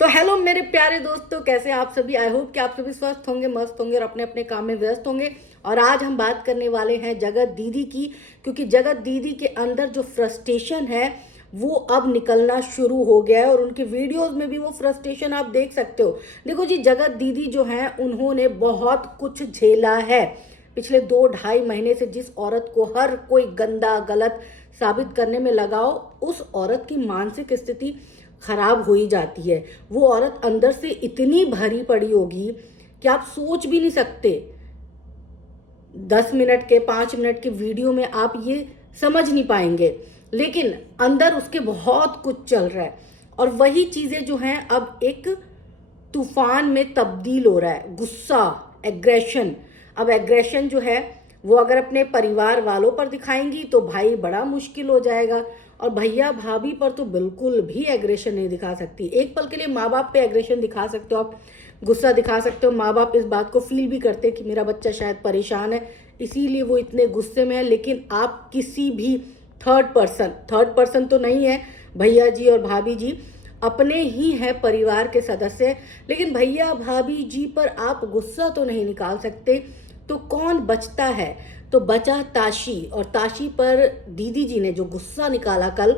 तो हेलो मेरे प्यारे दोस्तों, कैसे आप सभी। आई होप कि आप सभी स्वस्थ होंगे, मस्त होंगे और अपने अपने काम में व्यस्त होंगे। और आज हम बात करने वाले हैं जगत दीदी की, क्योंकि जगत दीदी के अंदर जो फ्रस्ट्रेशन है वो अब निकलना शुरू हो गया है और उनकी वीडियोस में भी वो फ्रस्ट्रेशन आप देख सकते हो। देखो जी, जगत दीदी जो हैं उन्होंने बहुत कुछ झेला है पिछले 2-2.5 महीने से। जिस औरत को हर कोई गंदा गलत साबित करने में लगाओ, उस औरत की मानसिक स्थिति खराब हो ही जाती है। वो औरत अंदर से इतनी भरी पड़ी होगी कि आप सोच भी नहीं सकते। 10 मिनट के 5 मिनट के वीडियो में आप ये समझ नहीं पाएंगे, लेकिन अंदर उसके बहुत कुछ चल रहा है। और वही चीजें जो हैं अब एक तूफान में तब्दील हो रहा है। गुस्सा, एग्रेशन। अब एग्रेशन जो है वो अगर अपने परिवार वालों पर दिखाएंगी तो भाई बड़ा मुश्किल हो जाएगा। और भैया भाभी पर तो बिल्कुल भी एग्रेशन नहीं दिखा सकती। एक पल के लिए माँ बाप पे एग्रेशन दिखा सकते हो, आप गुस्सा दिखा सकते हो। माँ बाप इस बात को फील भी करते हैं कि मेरा बच्चा शायद परेशान है, इसीलिए वो इतने गुस्से में है। लेकिन आप किसी भी थर्ड पर्सन तो नहीं है, भैया जी और भाभी जी अपने ही हैं परिवार के सदस्य, लेकिन भैया भाभी जी पर आप गुस्सा तो नहीं निकाल सकते। तो कौन बचता है? तो बचा ताशी। और ताशी पर दीदी जी ने जो गुस्सा निकाला कल,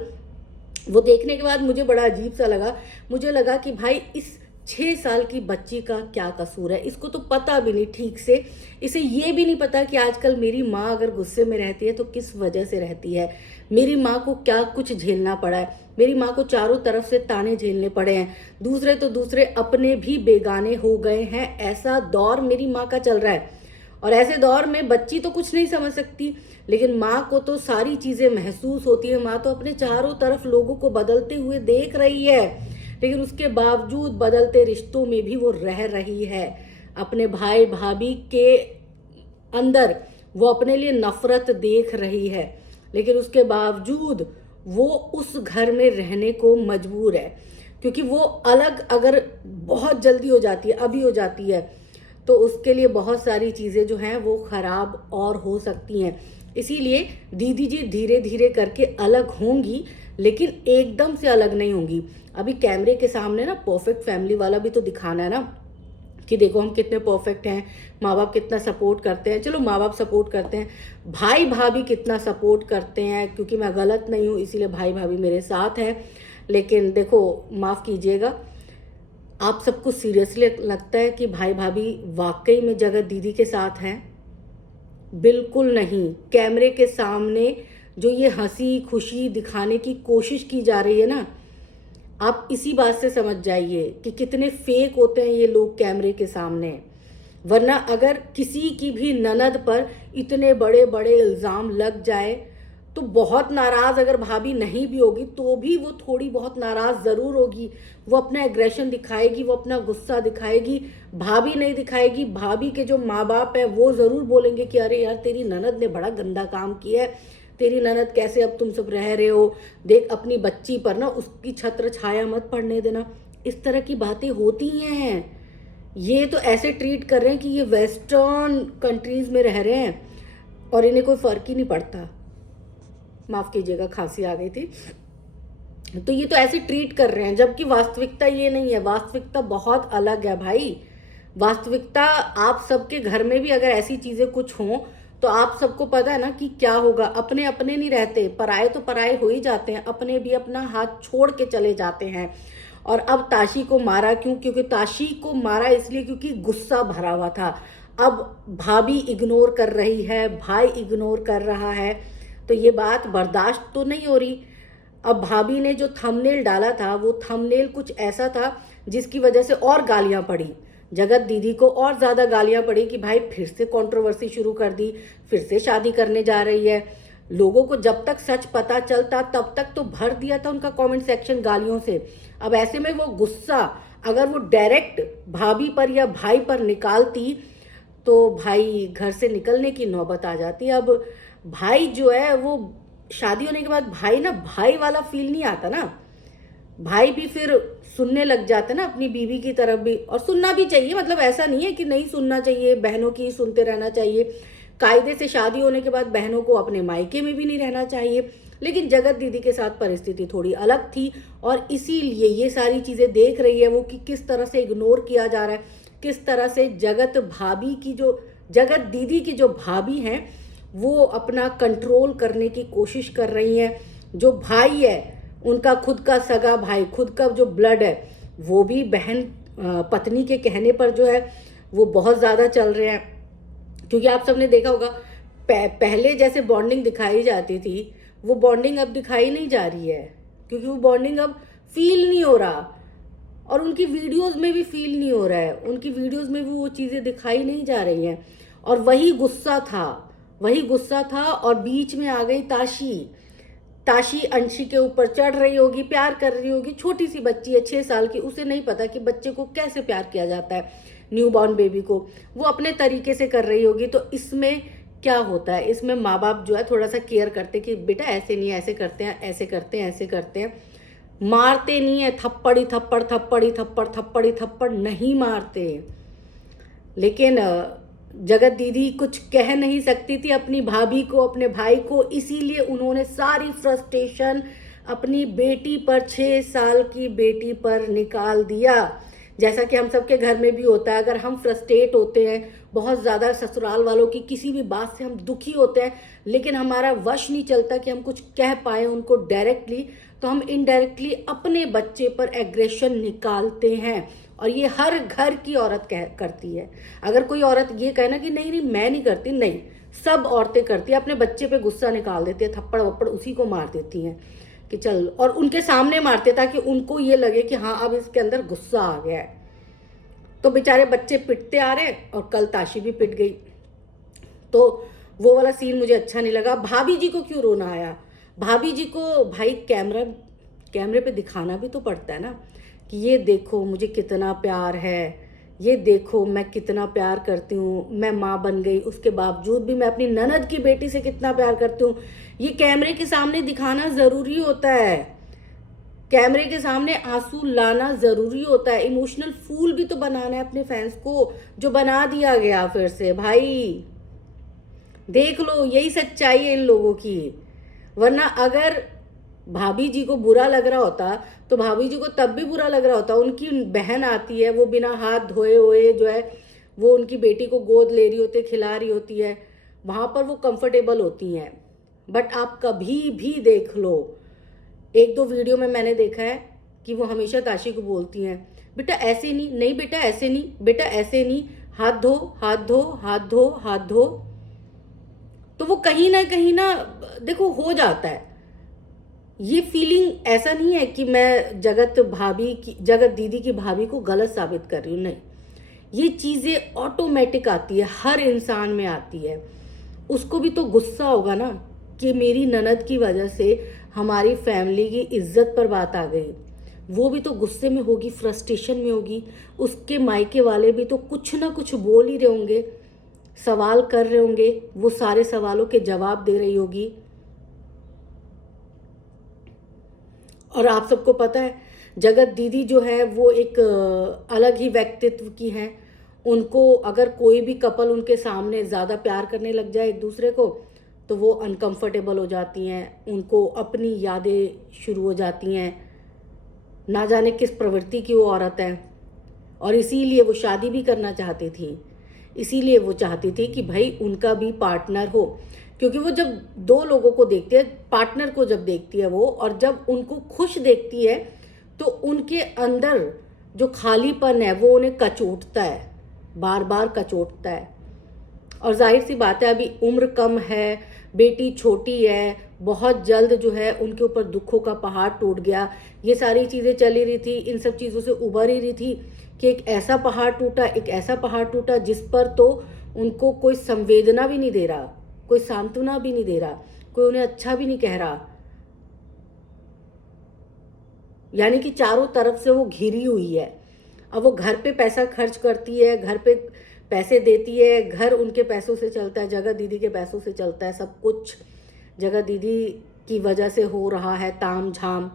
वो देखने के बाद मुझे बड़ा अजीब सा लगा। मुझे लगा कि भाई इस 6 साल की बच्ची का क्या कसूर है? इसको तो पता भी नहीं ठीक से, इसे ये भी नहीं पता कि आजकल मेरी माँ अगर गुस्से में रहती है तो किस वजह से रहती है, मेरी माँ को क्या कुछ झेलना पड़ा है। मेरी माँ को चारों तरफ से ताने झेलने पड़े हैं, दूसरे तो दूसरे अपने भी बेगाने हो गए हैं। ऐसा दौर मेरी माँ का चल रहा है। और ऐसे दौर में बच्ची तो कुछ नहीं समझ सकती, लेकिन माँ को तो सारी चीजें महसूस होती है। माँ तो अपने चारों तरफ लोगों को बदलते हुए देख रही है, लेकिन उसके बावजूद बदलते रिश्तों में भी वो रह रही है। अपने भाई भाभी के अंदर वो अपने लिए नफरत देख रही है, लेकिन उसके बावजूद वो उस घर में रहने को मजबूर है। क्योंकि वो अलग अगर बहुत जल्दी हो जाती है, अभी हो जाती है, तो उसके लिए बहुत सारी चीज़ें जो हैं वो ख़राब और हो सकती हैं। इसीलिए दीदी जी धीरे धीरे करके अलग होंगी, लेकिन एकदम से अलग नहीं होंगी। अभी कैमरे के सामने ना परफेक्ट फैमिली वाला भी तो दिखाना है ना, कि देखो हम कितने परफेक्ट हैं, माँ बाप कितना सपोर्ट करते हैं। चलो माँ बाप सपोर्ट करते हैं, भाई भाभी कितना सपोर्ट करते हैं, क्योंकि मैं गलत नहीं हूँ इसीलिए भाई भाभी मेरे साथ हैं। लेकिन देखो, माफ़ कीजिएगा, आप सबको सीरियसली लगता है कि भाई भाभी वाकई में जगत दीदी के साथ हैं? बिल्कुल नहीं। कैमरे के सामने जो ये हंसी खुशी दिखाने की कोशिश की जा रही है ना, आप इसी बात से समझ जाइए कि कितने फेक होते हैं ये लोग कैमरे के सामने। वरना अगर किसी की भी ननद पर इतने बड़े बड़े इल्ज़ाम लग जाए तो बहुत नाराज़ अगर भाभी नहीं भी होगी तो भी वो थोड़ी बहुत नाराज़ ज़रूर होगी। वो अपना एग्रेशन दिखाएगी, वो अपना गुस्सा दिखाएगी, भाभी नहीं दिखाएगी। भाभी के जो माँ बाप है वो ज़रूर बोलेंगे कि अरे यार तेरी ननद ने बड़ा गंदा काम किया है, तेरी ननद कैसे अब तुम सब रह रहे हो, देख अपनी बच्ची पर ना उसकी छत्र छाया मत पड़ने देना। इस तरह की बातें होती हैं। ये तो ऐसे ट्रीट कर रहे हैं कि ये वेस्टर्न कंट्रीज में रह रहे हैं और इन्हें कोई फर्क ही नहीं पड़ता। माफ कीजिएगा, खांसी आ गई थी। तो ये तो ऐसे ट्रीट कर रहे हैं, जबकि वास्तविकता ये नहीं है। वास्तविकता बहुत अलग है भाई। वास्तविकता आप सबके घर में भी अगर ऐसी चीजें कुछ हों तो आप सबको पता है ना कि क्या होगा। अपने अपने नहीं रहते, पराए तो पराए हो ही जाते हैं, अपने भी अपना हाथ छोड़ के चले जाते हैं। और अब ताशी को मारा क्यों? क्योंकि ताशी को मारा इसलिए क्योंकि गुस्सा भरा हुआ था। अब भाभी इग्नोर कर रही है, भाई इग्नोर कर रहा है, तो ये बात बर्दाश्त तो नहीं हो रही। अब भाभी ने जो थंबनेल डाला था वो थंबनेल कुछ ऐसा था जिसकी वजह से और गालियां पड़ी, जगत दीदी को और ज़्यादा गालियां पड़ी कि भाई फिर से कंट्रोवर्सी शुरू कर दी, फिर से शादी करने जा रही है। लोगों को जब तक सच पता चलता तब तक तो भर दिया था उनका कमेंट सेक्शन गालियों से। अब ऐसे में वो गुस्सा अगर वो डायरेक्ट भाभी पर या भाई पर निकालती तो भाई घर से निकलने की नौबत आ जाती। अब भाई जो है वो शादी होने के बाद भाई ना भाई वाला फील नहीं आता ना। भाई भी फिर सुनने लग जाते ना अपनी बीवी की तरफ भी, और सुनना भी चाहिए। मतलब ऐसा नहीं है कि नहीं सुनना चाहिए, बहनों की सुनते रहना चाहिए। कायदे से शादी होने के बाद बहनों को अपने मायके में भी नहीं रहना चाहिए। लेकिन जगत दीदी के साथ परिस्थिति थोड़ी अलग थी और इसीलिए ये सारी चीज़ें देख रही है वो कि किस तरह से इग्नोर किया जा रहा है, किस तरह से जगत दीदी की जो भाभी हैं वो अपना कंट्रोल करने की कोशिश कर रही हैं। जो भाई है उनका खुद का सगा भाई, खुद का जो ब्लड है, वो भी बहन पत्नी के कहने पर जो है वो बहुत ज़्यादा चल रहे हैं। क्योंकि आप सबने देखा होगा पहले जैसे बॉन्डिंग दिखाई जाती थी वो बॉन्डिंग अब दिखाई नहीं जा रही है, क्योंकि वो बॉन्डिंग अब फील नहीं हो रहा और उनकी वीडियोस में भी फील नहीं हो रहा है, उनकी वीडियोस में भी वो चीज़ें दिखाई नहीं जा रही हैं। और वही गुस्सा था और बीच में आ गई ताशी अंशी के ऊपर चढ़ रही होगी, प्यार कर रही होगी। छोटी सी बच्ची है 6 साल की, उसे नहीं पता कि बच्चे को कैसे प्यार किया जाता है, न्यू बॉर्न बेबी को वो अपने तरीके से कर रही होगी। तो इसमें क्या होता है, इसमें माँ बाप जो है थोड़ा सा केयर करते कि बेटा ऐसे नहीं, ऐसे करते हैं, ऐसे करते हैं, ऐसे करते हैं। मारते नहीं है, थप्पड़ नहीं मारते। लेकिन जगत दीदी कुछ कह नहीं सकती थी अपनी भाभी को, अपने भाई को, इसीलिए उन्होंने सारी फ्रस्ट्रेशन अपनी बेटी पर, 6 साल की बेटी पर निकाल दिया। जैसा कि हम सबके घर में भी होता है, अगर हम फ्रस्ट्रेट होते हैं बहुत ज़्यादा, ससुराल वालों की किसी भी बात से हम दुखी होते हैं, लेकिन हमारा वश नहीं चलता कि हम कुछ कह पाए उनको डायरेक्टली, तो हम इनडायरेक्टली अपने बच्चे पर एग्रेशन निकालते हैं। और ये हर घर की औरत करती है। अगर कोई औरत ये कहे ना कि नहीं नहीं मैं नहीं करती, नहीं, सब औरतें करती है, अपने बच्चे पे गुस्सा निकाल देती है, थप्पड़ वप्पड़ उसी को मार देती हैं कि चल, और उनके सामने मारते ताकि उनको ये लगे कि हाँ अब इसके अंदर गुस्सा आ गया है। तो बेचारे बच्चे पिटते आ रहे और कल ताशी भी पिट गई। तो वो वाला सीन मुझे अच्छा नहीं लगा। भाभी जी को क्यों रोना आया? भाभी जी को भाई कैमरे पे दिखाना भी तो पड़ता है ना कि ये देखो मुझे कितना प्यार है, ये देखो मैं कितना प्यार करती हूँ, मैं माँ बन गई उसके बावजूद भी मैं अपनी ननद की बेटी से कितना प्यार करती हूँ। ये कैमरे के सामने दिखाना ज़रूरी होता है, कैमरे के सामने आंसू लाना ज़रूरी होता है, इमोशनल फूल भी तो बनाना है अपने फैंस को, जो बना दिया गया फिर से। भाई देख लो, यही सच्चाई है इन लोगों की। वरना अगर भाभी जी को बुरा लग रहा होता तो भाभी जी को तब भी बुरा लग रहा होता। उनकी बहन आती है, वो बिना हाथ धोए हुए जो है वो उनकी बेटी को गोद ले रही होती है, खिला रही होती है, वहाँ पर वो कंफर्टेबल होती हैं। बट आप कभी भी देख लो, 1-2 वीडियो में मैंने देखा है कि वो हमेशा ताशी को बोलती हैं बेटा ऐसे नहीं, नहीं बेटा ऐसे नहीं, बेटा ऐसे नहीं, हाथ धो हाथ धो हाथ धो हाथ धो। तो वो कहीं ना देखो हो जाता है। ये फीलिंग ऐसा नहीं है कि मैं जगत दीदी की भाभी को गलत साबित कर रही हूँ, नहीं, ये चीज़ें ऑटोमेटिक आती है, हर इंसान में आती है। उसको भी तो गुस्सा होगा ना कि मेरी ननद की वजह से हमारी फैमिली की इज्जत पर बात आ गई। वो भी तो गुस्से में होगी, फ्रस्ट्रेशन में होगी। उसके मायके वाले भी तो कुछ ना कुछ बोल ही रहे होंगे, सवाल कर रहे होंगे, वो सारे सवालों के जवाब दे रही होगी। और आप सबको पता है जगत दीदी जो है वो एक अलग ही व्यक्तित्व की हैं। उनको अगर कोई भी कपल उनके सामने ज़्यादा प्यार करने लग जाए एक दूसरे को तो वो अनकंफर्टेबल हो जाती हैं, उनको अपनी यादें शुरू हो जाती हैं, ना जाने किस प्रवृत्ति की वो औरत है। और इसीलिए वो शादी भी करना चाहती थी, इसीलिए वो चाहती थी कि भाई उनका भी पार्टनर हो। क्योंकि वो जब 2 लोगों को देखती है, पार्टनर को जब देखती है वो, और जब उनको खुश देखती है तो उनके अंदर जो खालीपन है वो उन्हें कचोटता है, बार बार कचोटता है। और जाहिर सी बात है अभी उम्र कम है, बेटी छोटी है, बहुत जल्द जो है उनके ऊपर दुखों का पहाड़ टूट गया। ये सारी चीज़ें चली रही थी, इन सब चीज़ों से उभर ही रही थी कि एक ऐसा पहाड़ टूटा जिस पर तो उनको कोई संवेदना भी नहीं दे रहा, कोई सांत्वना भी नहीं दे रहा, कोई उन्हें अच्छा भी नहीं कह रहा। यानी कि चारों तरफ से वो घिरी हुई है। अब वो घर पे पैसा खर्च करती है, घर पे पैसे देती है, घर उनके पैसों से चलता है, जगत दीदी के पैसों से चलता है, सब कुछ जगत दीदी की वजह से हो रहा है ताम झाम।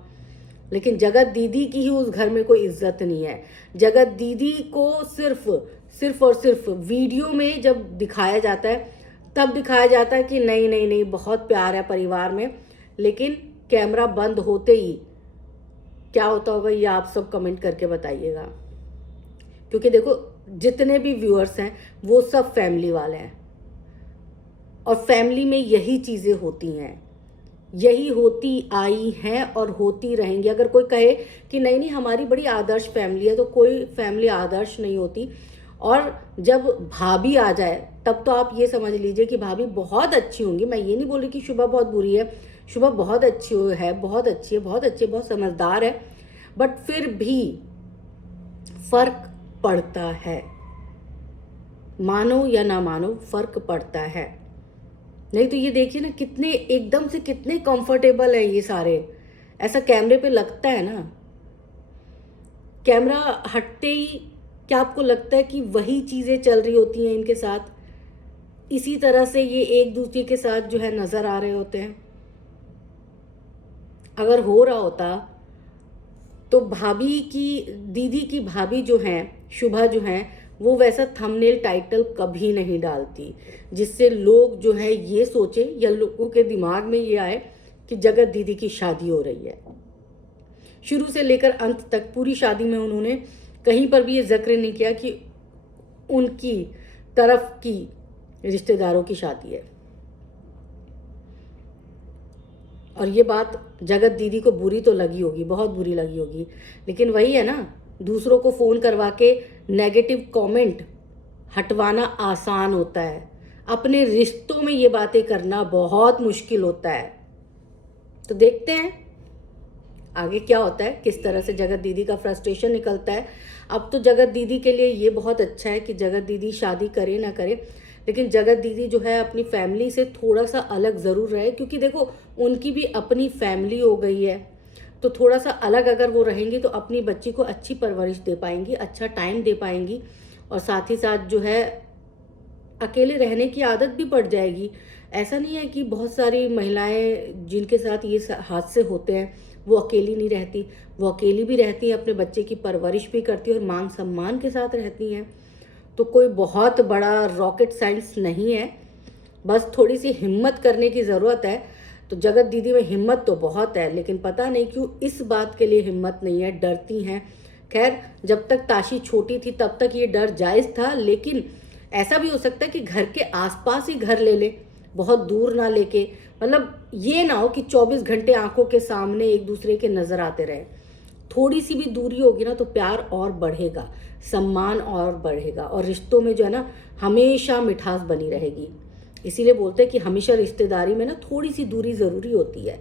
लेकिन जगत दीदी की ही उस घर में कोई इज्जत नहीं है। जगत दीदी को सिर्फ और सिर्फ वीडियो में जब दिखाया जाता है तब दिखाया जाता है कि नहीं नहीं नहीं बहुत प्यार है परिवार में, लेकिन कैमरा बंद होते ही क्या होता होगा ये आप सब कमेंट करके बताइएगा। क्योंकि देखो जितने भी व्यूअर्स हैं वो सब फैमिली वाले हैं, और फैमिली में यही चीज़ें होती हैं, यही होती आई हैं और होती रहेंगी। अगर कोई कहे कि नहीं नहीं हमारी बड़ी आदर्श फैमिली है, तो कोई फैमिली आदर्श नहीं होती। और जब भाभी आ जाए तब तो आप ये समझ लीजिए कि भाभी बहुत अच्छी होंगी। मैं ये नहीं बोली कि शुभा बहुत बुरी है, शुभा बहुत अच्छी है, बहुत अच्छी है, बहुत अच्छी है, बहुत समझदार है, बट फिर भी फर्क पड़ता है, मानो या ना मानो फर्क पड़ता है। नहीं तो ये देखिए ना कितने एकदम से कितने कंफर्टेबल है ये सारे, ऐसा कैमरे पे लगता है ना। कैमरा हटते ही क्या आपको लगता है कि वही चीज़ें चल रही होती हैं इनके साथ, इसी तरह से ये एक दूसरे के साथ जो है नज़र आ रहे होते हैं। अगर हो रहा होता तो भाभी की, दीदी की भाभी जो हैं, शुभा जो हैं, वो वैसा थंबनेल टाइटल कभी नहीं डालती जिससे लोग जो है ये सोचे या लोगों के दिमाग में ये आए कि जगत दीदी की शादी हो रही है। शुरू से लेकर अंत तक पूरी शादी में उन्होंने कहीं पर भी ये जिक्र नहीं किया कि उनकी तरफ की रिश्तेदारों की शादी है। और ये बात जगत दीदी को बुरी तो लगी होगी, बहुत बुरी लगी होगी, लेकिन वही है ना, दूसरों को फ़ोन करवा के नेगेटिव कमेंट हटवाना आसान होता है, अपने रिश्तों में ये बातें करना बहुत मुश्किल होता है। तो देखते हैं आगे क्या होता है, किस तरह से जगत दीदी का फ्रस्ट्रेशन निकलता है। अब तो जगत दीदी के लिए ये बहुत अच्छा है कि जगत दीदी शादी करे ना करे, लेकिन जगत दीदी जो है अपनी फैमिली से थोड़ा सा अलग ज़रूर रहे, क्योंकि देखो उनकी भी अपनी फैमिली हो गई है, तो थोड़ा सा अलग अगर वो रहेंगी तो अपनी बच्ची को अच्छी परवरिश दे पाएंगी, अच्छा टाइम दे पाएंगी, और साथ ही साथ जो है अकेले रहने की आदत भी पड़ जाएगी। ऐसा नहीं है कि बहुत सारी महिलाएं जिनके साथ ये हादसे होते हैं वो अकेली नहीं रहती, वो अकेली भी रहती हैं, अपने बच्चे की परवरिश भी करती हैं और मान सम्मान के साथ रहती हैं। तो कोई बहुत बड़ा रॉकेट साइंस नहीं है, बस थोड़ी सी हिम्मत करने की ज़रूरत है। तो जगत दीदी में हिम्मत तो बहुत है, लेकिन पता नहीं क्यों इस बात के लिए हिम्मत नहीं है, डरती हैं। खैर जब तक ताशी छोटी थी तब तक ये डर जायज़ था, लेकिन ऐसा भी हो सकता है कि घर के आसपास ही घर ले ले, बहुत दूर ना लेके, मतलब ये ना हो कि 24 घंटे आंखों के सामने एक दूसरे के नज़र आते रहे। थोड़ी सी भी दूरी होगी ना तो प्यार और बढ़ेगा, सम्मान और बढ़ेगा, और रिश्तों में जो है ना हमेशा मिठास बनी रहेगी। इसीलिए बोलते हैं कि हमेशा रिश्तेदारी में ना थोड़ी सी दूरी ज़रूरी होती है।